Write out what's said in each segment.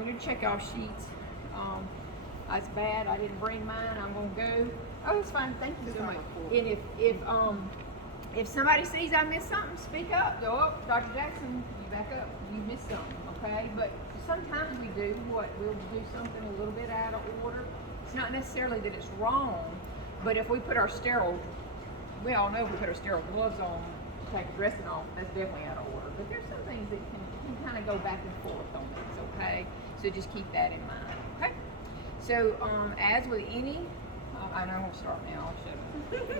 On your checkoff sheets, that's bad. I didn't bring mine. I'm gonna go. Oh, it's fine. Thank you so much. And if somebody sees I missed something, speak up. Go up, Dr. Jackson. You back up. You missed something, okay? But sometimes we do what we'll do something a little bit out of order. It's not necessarily that it's wrong, but if we put our sterile, we all know if we put our sterile gloves on, take the dressing off, that's definitely out of order. But there's some things that can kind of go back and forth on this, okay? So just keep that in mind, okay? So as with any, I know I'm gonna start now.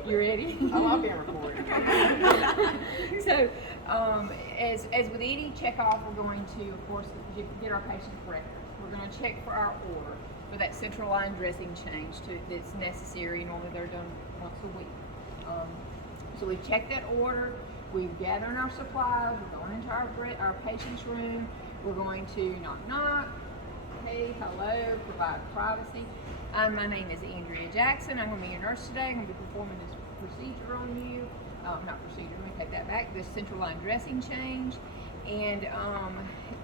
You ready? Oh, I'll be recording. So as with any checkoff, we're going to, of course, get our patient's records. We're going to check for our order for that central line dressing change that's necessary. Normally they're done once a week. So we check that order. We've gathered our supplies. We're going into our patient's room. We're going to knock knock. Hey, hello, provide privacy. My name is Andrea Jackson. I'm going to be your nurse today. I'm going to be performing this procedure on you. Not procedure, let me take that back. This central line dressing change. And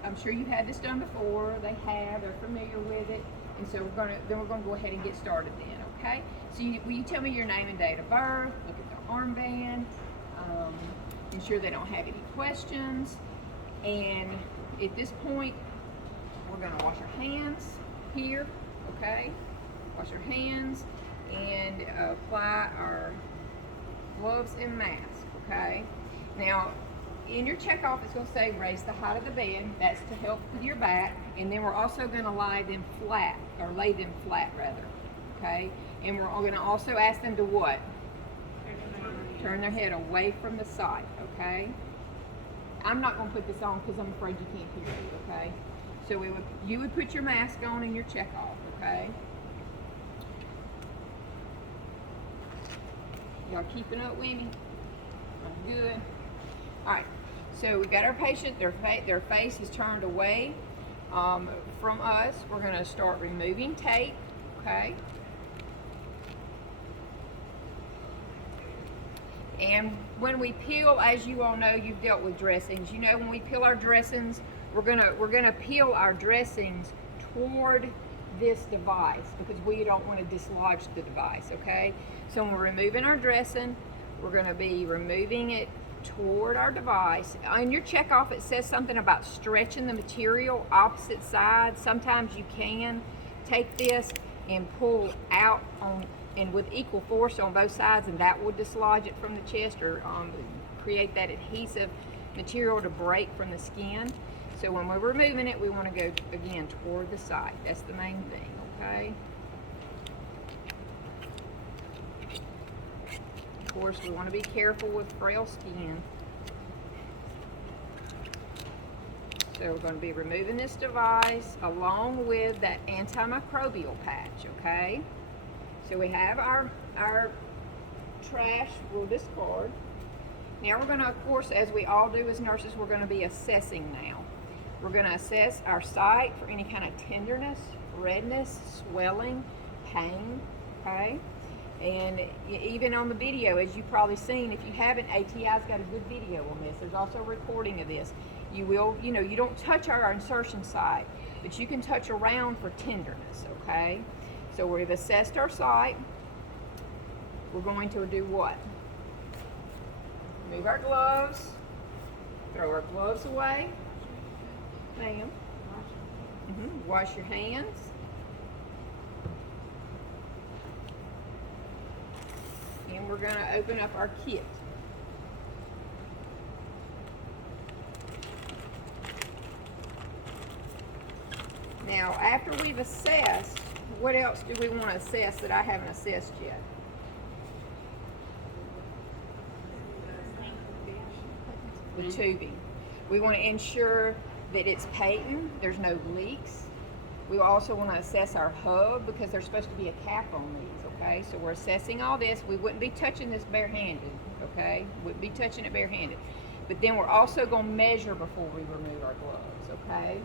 I'm sure you've had this done before. They have. They're familiar with it. And so we're going to go ahead and get started then, okay? So will you tell me your name and date of birth? Look at their armband. Ensure they don't have any questions. And at this point, we're going to wash our hands here, okay? Wash your hands and apply our gloves and mask, okay? Now, in your checkoff, it's going to say raise the height of the bed. That's to help with your back. And then we're also going to lay them flat, rather, okay? And we're going to also ask them to what? Turn their head away from the side, okay? I'm not going to put this on because I'm afraid you can't hear it, okay? So you would put your mask on in your checkoff, okay? Y'all keeping up with me? Good. All right. So we got our patient. Their face is turned away from us. We're going to start removing tape. Okay. And when we peel, as you all know, you've dealt with dressings. You know, when we peel our dressings, we're gonna peel our dressings toward this device because we don't want to dislodge the device, okay? So when we're removing our dressing, we're going to be removing it toward our device. On your checkoff, it says something about stretching the material opposite sides. Sometimes you can take this and pull out and with equal force on both sides, and that will dislodge it from the chest or create that adhesive material to break from the skin. So when we're removing it, we want to go, again, toward the side. That's the main thing, okay? Of course, we want to be careful with frail skin. So we're going to be removing this device along with that antimicrobial patch, okay? So we have our trash we'll discard. Now we're going to, of course, as we all do as nurses, we're going to be assessing now. We're going to assess our site for any kind of tenderness, redness, swelling, pain, okay? And even on the video, as you've probably seen, if you haven't, ATI's got a good video on this. There's also a recording of this. You will, you don't touch our insertion site, but you can touch around for tenderness, okay? So we've assessed our site. We're going to do what? Remove our gloves, throw our gloves away. Ma'am. Wash your hands. And we're going to open up our kit. Now, after we've assessed, what else do we want to assess that I haven't assessed yet? The tubing. We want to ensure that it's patent, there's no leaks. We also want to assess our hub because there's supposed to be a cap on these, okay? So we're assessing all this. We wouldn't be touching this barehanded, okay? Wouldn't be touching it barehanded. But then we're also going to measure before we remove our gloves, okay?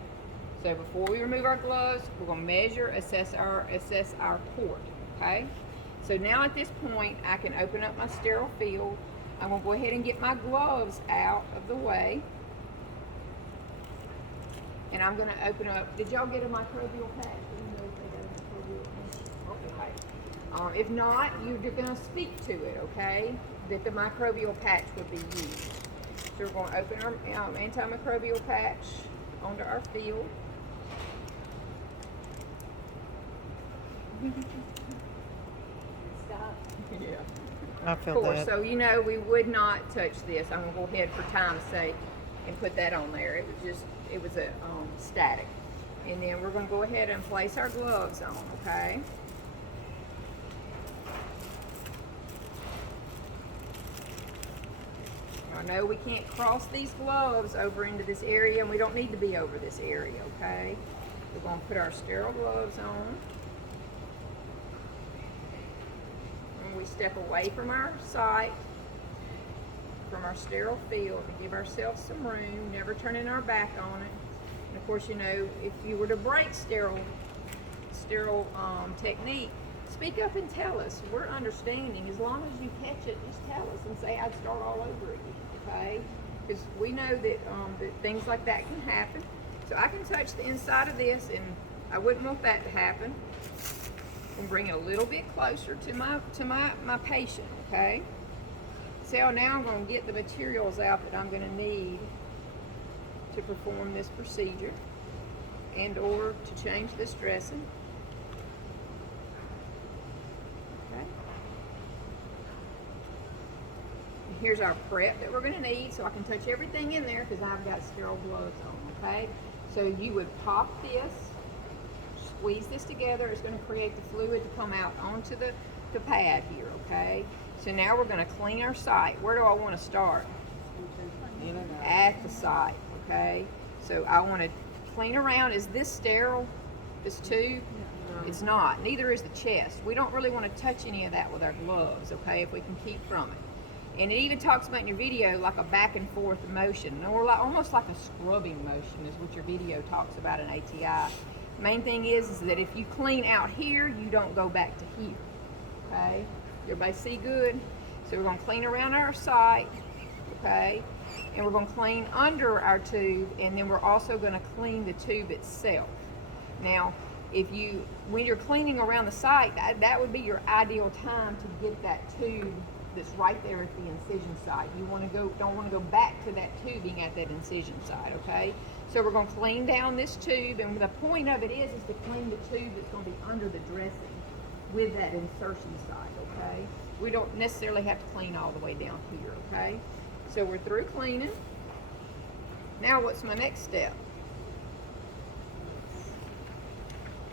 So before we remove our gloves, we're going to measure, assess our port, okay? So now at this point, I can open up my sterile field. I'm going to go ahead and get my gloves out of the way. And I'm gonna open up, did y'all get a microbial patch? I didn't know if they got a microbial patch. Okay. If not, you're gonna speak to it, okay? That the microbial patch would be used. So we're gonna open our antimicrobial patch onto our field. Stop. Yeah. I feel Of course, that. so you know we would not touch this. I'm gonna go ahead for time's sake and put that on there. It was a static. And then we're gonna go ahead and place our gloves on, okay? I know we can't cross these gloves over into this area, and we don't need to be over this area, okay? We're gonna put our sterile gloves on. And we step away from our site, from our sterile field, to give ourselves some room, never turning our back on it. And of course, you know, if you were to break sterile technique, speak up and tell us. We're understanding. As long as you catch it, just tell us and say, I'd start all over again, okay? Because we know that, that things like that can happen. So I can touch the inside of this, and I wouldn't want that to happen. And bring it a little bit closer to my patient, okay? So now I'm going to get the materials out that I'm going to need to perform this procedure and or to change this dressing. Okay. And here's our prep that we're going to need, so I can touch everything in there because I've got sterile gloves on, okay? So you would pop this, squeeze this together. It's going to create the fluid to come out onto the pad here, okay? So now we're going to clean our site. Where do I want to start? At the site, okay? So I want to clean around. Is this sterile, this tube? No. It's not. Neither is the chest. We don't really want to touch any of that with our gloves, okay, if we can keep from it. And it even talks about in your video like a back and forth motion, or like, almost like a scrubbing motion is what your video talks about in ATI. Main thing is that if you clean out here, you don't go back to here, okay? Everybody see good? So we're going to clean around our site, okay? And we're going to clean under our tube, and then we're also going to clean the tube itself. Now, when you're cleaning around the site, that would be your ideal time to get that tube that's right there at the incision site. You don't want to go back to that tubing at that incision site, okay? So we're going to clean down this tube, and the point of it is to clean the tube that's going to be under the dressing with that insertion site, okay? We don't necessarily have to clean all the way down here, okay? So we're through cleaning. Now what's my next step?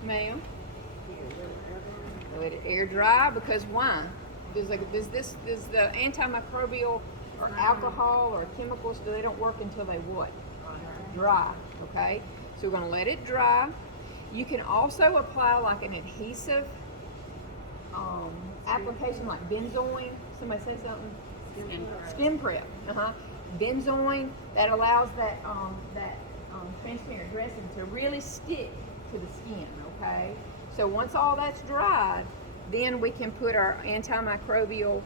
Ma'am? Let it air dry, because why? Does the antimicrobial or alcohol or chemicals, they don't work until they what? Dry, okay? So we're going to let it dry. You can also apply like an adhesive application like benzoin. Somebody said something? Skin prep. Benzoin, that allows that transparent dressing to really stick to the skin, okay? So once all that's dried, then we can put our antimicrobial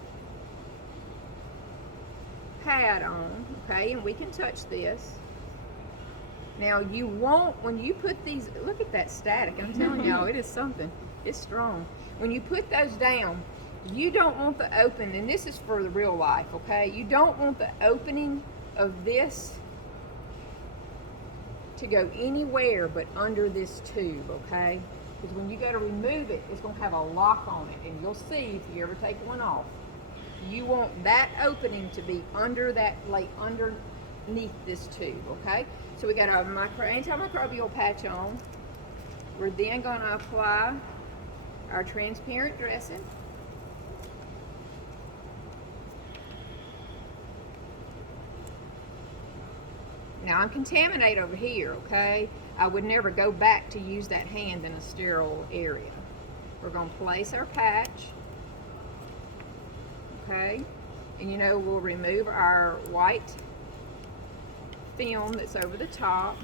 pad on, okay? And we can touch this. Now you won't, when you put these, look at that static, I'm telling y'all, it is something, it's strong. When you put those down, you don't want the open, and this is for the real life, okay? You don't want the opening of this to go anywhere but under this tube, okay? Because when you go to remove it, it's going to have a lock on it, and you'll see if you ever take one off. You want that opening to be under that, like underneath this tube, okay? So we got our antimicrobial patch on. We're then going to apply our transparent dressing. Now I'm contaminated over here, okay? I would never go back to use that hand in a sterile area. We're going to place our patch, okay? And you know, we'll remove our white film that's over the top,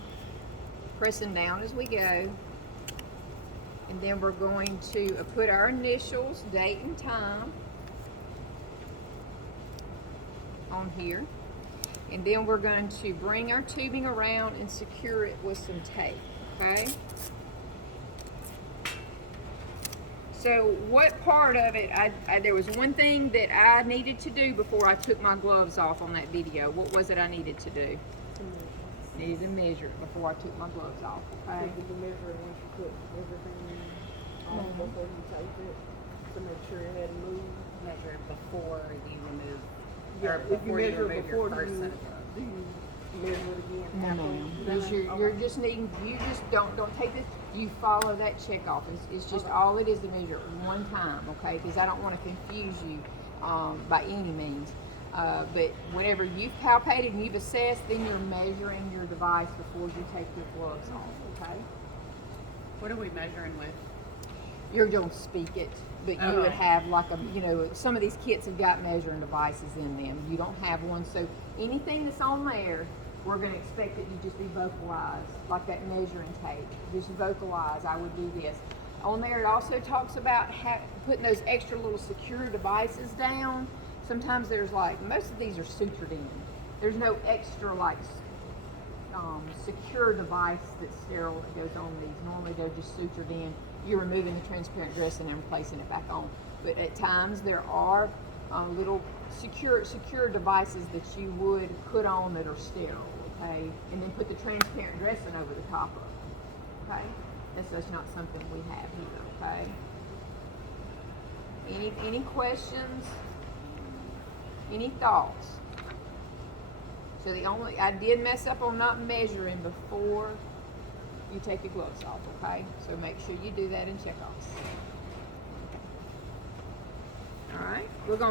pressing down as we go. And then we're going to put our initials, date and time on here. And then we're going to bring our tubing around and secure it with some tape, okay? So what part of it, there was one thing that I needed to do before I took my gloves off on that video. What was it I needed to do? Needed to measure it before I took my gloves off, okay? Did you measure it once you put everything on before you tape it to make sure it hadn't moved? Measure it before you remove, Yeah, or if you before you measure remove before, your first do set you, of gloves. do you measure it again? No, after? ma'am. Because you're just needing, you just don't take this, you follow that check off. It's just all it is to measure it one time, okay? Because I don't want to confuse you by any means. But whenever you've palpated and you've assessed, then you're measuring your device before you take your gloves off, okay? What are we measuring with? You're going to speak it, but you would have like some of these kits have got measuring devices in them. You don't have one, so anything that's on there, we're going to expect that you just be vocalized, like that measuring tape. Just vocalize, I would do this. On there, it also talks about putting those extra little secure devices down. Sometimes there's most of these are sutured in. There's no extra secure device that's sterile that goes on these. Normally they're just sutured in. You're removing the transparent dressing and replacing it back on. But at times there are little secure devices that you would put on that are sterile, okay? And then put the transparent dressing over the top of it, okay? That's just not something we have here, okay? Any questions? Any thoughts? So I did mess up on not measuring before you take your gloves off, okay? So make sure you do that and check off. All right, we're going to